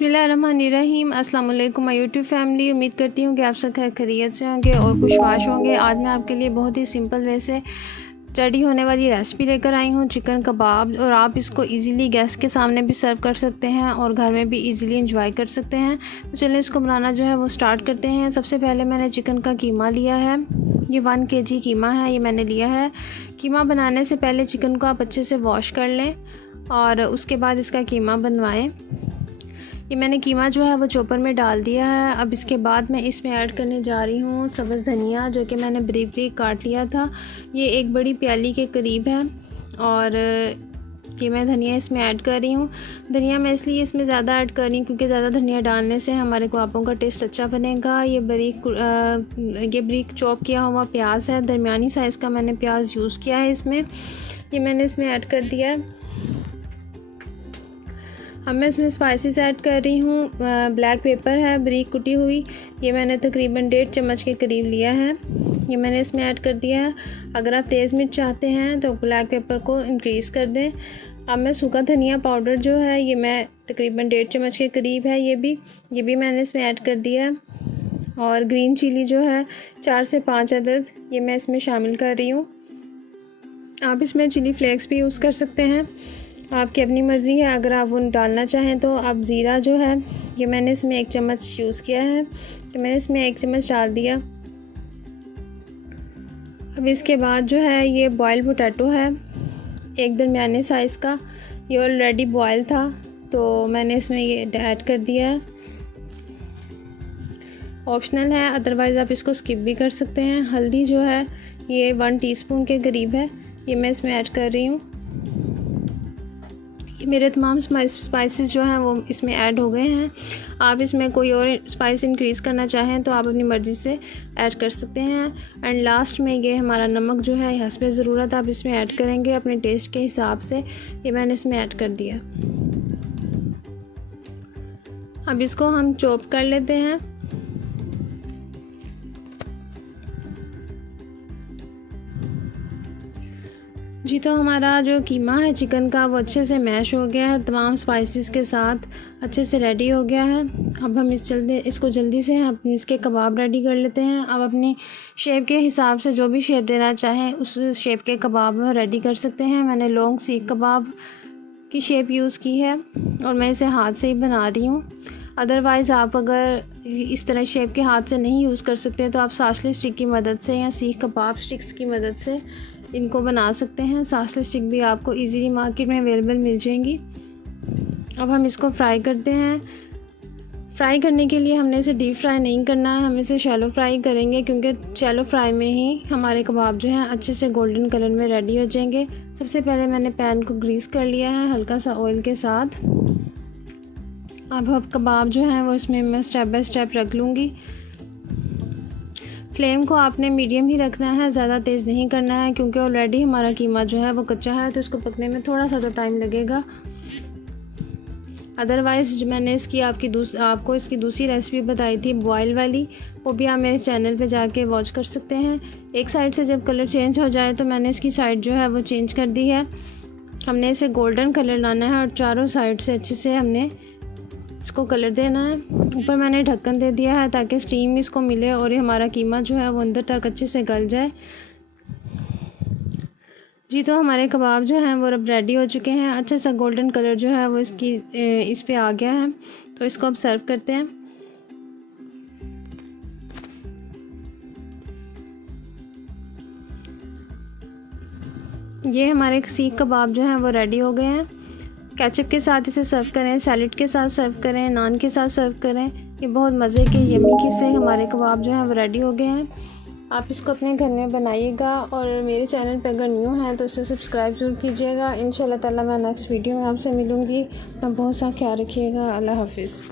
बिस्मिल्लाहिर्रहमानिर्रहीम। अस्सलाम वालेकुम माय यूट्यूब फैमिली। उम्मीद करती हूँ कि आप सब खैरियत से होंगे और खुशबाश होंगे। आज मैं आपके लिए बहुत ही सिंपल वे से रेडी होने वाली रेसिपी लेकर आई हूँ, चिकन कबाब। और आप इसको इजीली गैस के सामने भी सर्व कर सकते हैं और घर में भी इजीली एंजॉय कर सकते हैं। तो चलिए इसको बनाना जो है वो स्टार्ट करते हैं। सबसे पहले मैंने चिकन का कीमा लिया है, ये 1 kg कीमा है, ये मैंने लिया है। कीमा बनाने से पहले चिकन को आप अच्छे से वॉश कर लें और उसके बाद इसका कीमा बनवाएं। ये मैंने कीमा जो है वो चॉपर में डाल दिया है। अब इसके बाद मैं इसमें ऐड करने जा रही हूँ सब्ज़ धनिया, जो कि मैंने बारीक बारीक काट लिया था। ये 1 बड़ी प्याली के करीब है और ये मैं धनिया इसमें ऐड कर रही हूँ। धनिया मैं इसलिए इसमें ज़्यादा ऐड कर रही हूँ क्योंकि ज़्यादा धनिया डालने से हमारे कबाबों का टेस्ट अच्छा बनेगा। ये बारीक चॉप किया हुआ प्याज है, दरमियानी साइज़ का मैंने प्याज यूज़ किया है इसमें। ये मैंने इसमें ऐड कर दिया है। अब मैं इसमें स्पाइसेस ऐड कर रही हूँ। ब्लैक पेपर है बारीक कुटी हुई, ये मैंने तकरीबन 1.5 चम्मच के करीब लिया है, ये मैंने इसमें ऐड कर दिया है। अगर आप तेज़ मिर्च चाहते हैं तो ब्लैक पेपर को इंक्रीज़ कर दें। अब मैं सूखा धनिया पाउडर जो है ये मैं तकरीबन 1.5 चम्मच के करीब है, ये भी मैंने इसमें ऐड कर दिया है। और ग्रीन चिली जो है 4 से 5 अदद, ये मैं इसमें शामिल कर रही हूँ। आप इसमें चिली फ्लेक्स भी यूज़ कर सकते हैं, आपकी अपनी मर्ज़ी है। अगर आप वो डालना चाहें तो आप ज़ीरा जो है ये मैंने इसमें 1 चम्मच यूज़ किया है, तो मैंने इसमें 1 चम्मच डाल दिया। अब इसके बाद जो है ये बॉयल पोटैटो है, एक दरमियाने साइज़ का, ये ऑलरेडी बॉयल था तो मैंने इसमें ये ऐड कर दिया है। ऑप्शनल है, अदरवाइज़ आप इसको स्किप भी कर सकते हैं। हल्दी जो है ये 1 टीस्पून के करीब है, ये मैं इसमें ऐड कर रही हूँ। मेरे तमाम स्पाइसेस जो हैं वो इसमें ऐड हो गए हैं। आप इसमें कोई और स्पाइस इंक्रीज़ करना चाहें तो आप अपनी मर्ज़ी से ऐड कर सकते हैं। एंड लास्ट में ये हमारा नमक जो है हस्बे ज़रूरत आप इसमें ऐड करेंगे अपने टेस्ट के हिसाब से, ये मैंने इसमें ऐड कर दिया। अब इसको हम चॉप कर लेते हैं। जी, तो हमारा जो कीमा है चिकन का वो अच्छे से मैश हो गया है, तमाम स्पाइसेस के साथ अच्छे से रेडी हो गया है। अब हम इसको जल्दी से हम इसके कबाब रेडी कर लेते हैं। अब अपनी शेप के हिसाब से जो भी शेप देना चाहें उस शेप के कबाब रेडी कर सकते हैं। मैंने लॉन्ग सीख कबाब की शेप यूज़ की है और मैं इसे हाथ से ही बना रही हूँ। अदरवाइज़ आप अगर इस तरह शेप के हाथ से नहीं यूज़ कर सकते तो आप सासले स्टिक की मदद से या सीख कबाब स्टिक्स की मदद से इनको बना सकते हैं। सासले स्टिक भी आपको इजीली मार्केट में अवेलेबल मिल जाएंगी। अब हम इसको फ्राई करते हैं। फ्राई करने के लिए हमने इसे डीप फ्राई नहीं करना है, हम इसे शैलो फ्राई करेंगे क्योंकि शैलो फ्राई में ही हमारे कबाब जो हैं अच्छे से गोल्डन कलर में रेडी हो जाएंगे। सबसे पहले मैंने पैन को ग्रीस कर लिया है हल्का सा ऑयल के साथ। अब कबाब जो हैं वो इसमें मैं स्टेप बाय स्टेप रख लूँगी। फ्लेम को आपने मीडियम ही रखना है, ज़्यादा तेज़ नहीं करना है क्योंकि ऑलरेडी हमारा कीमा जो है वो कच्चा है तो इसको पकने में थोड़ा सा तो टाइम लगेगा। अदरवाइज़ जो मैंने आपको इसकी दूसरी रेसिपी बताई थी बॉयल वाली, वो भी आप मेरे चैनल पे जाके वॉच कर सकते हैं। एक साइड से जब कलर चेंज हो जाए तो मैंने इसकी साइड जो है वो चेंज कर दी है। हमने इसे गोल्डन कलर लाना है और चारों साइड से अच्छे से हमने इसको कलर देना है। ऊपर मैंने ढक्कन दे दिया है ताकि स्टीम इसको मिले और ये हमारा कीमा जो है वो अंदर तक अच्छे से गल जाए। जी, तो हमारे कबाब जो हैं वो अब रेडी हो चुके हैं। अच्छा सा गोल्डन कलर जो है वो इस पे आ गया है, तो इसको अब सर्व करते हैं। ये हमारे सीख कबाब जो हैं वो रेडी हो गए हैं। केचप के साथ इसे सर्व करें, सैलेड के साथ सर्व करें, नान के साथ सर्व करें। ये बहुत मज़े के यम्मी से हमारे कबाब जो हैं वो रेडी हो गए हैं। आप इसको अपने घर में बनाइएगा और मेरे चैनल पे अगर न्यू हैं तो इसे सब्सक्राइब ज़रूर कीजिएगा। इंशाल्लाह ताला मैं नेक्स्ट वीडियो में आपसे मिलूँगी। अपना बहुत सा ख्याल रखिएगा। अल्लाह हाफिज़।